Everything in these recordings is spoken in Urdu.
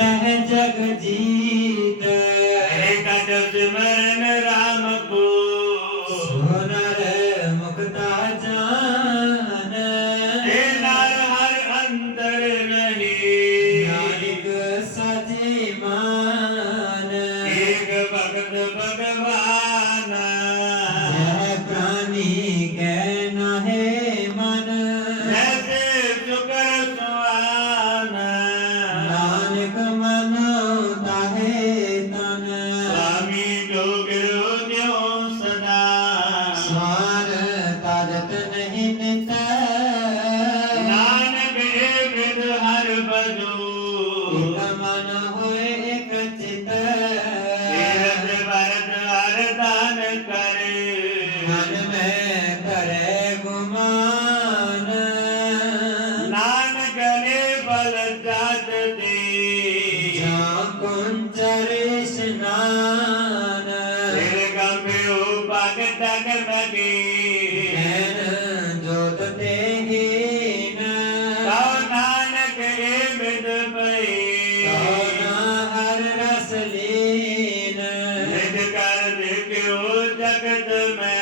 ہے جگ جیت کٹ مرن رام کو سونر مکتا جان ہر اندر نہیں سجی مان ایک بھگت جانکار کیوں جگت میں۔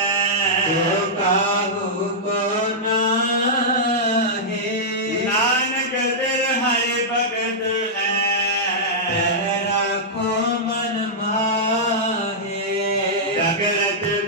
ہر بگت مکھو من ما ہے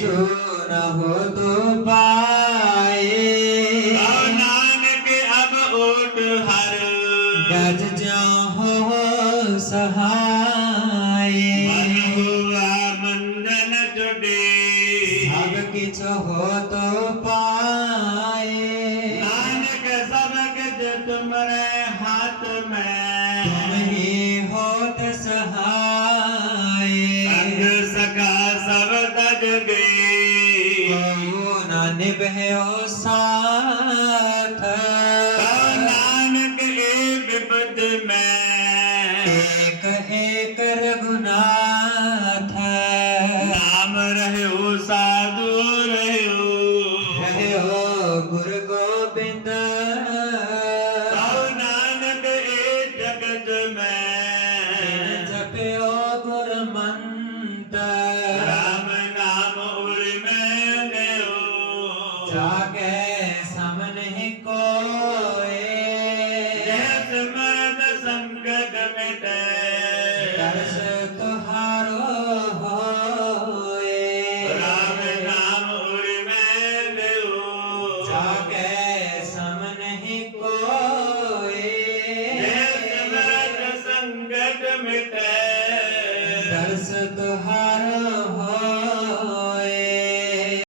منشور تو پائے نانک اب ہر ہوا سب کچھ ہو تو پائے نانک جت مرے سب تدبیر یوں نبھے او ساتھ۔ نانک ایک بد میں۔ ایک ایک نام ਮਿਟੈ। ਦਰਸ ਤੁਹਾਰੋ ਹੋਏ। ਰਾਮ ਨਾਮ ਉਰ ਮੈਂ ਬਿਉ ਜਾਗੇ ਸਮ ਨਹੀਂ ਕੋਏ। ਜੇ ਸਮਰਤ ਸੰਗਤ ਮਿਟੈ।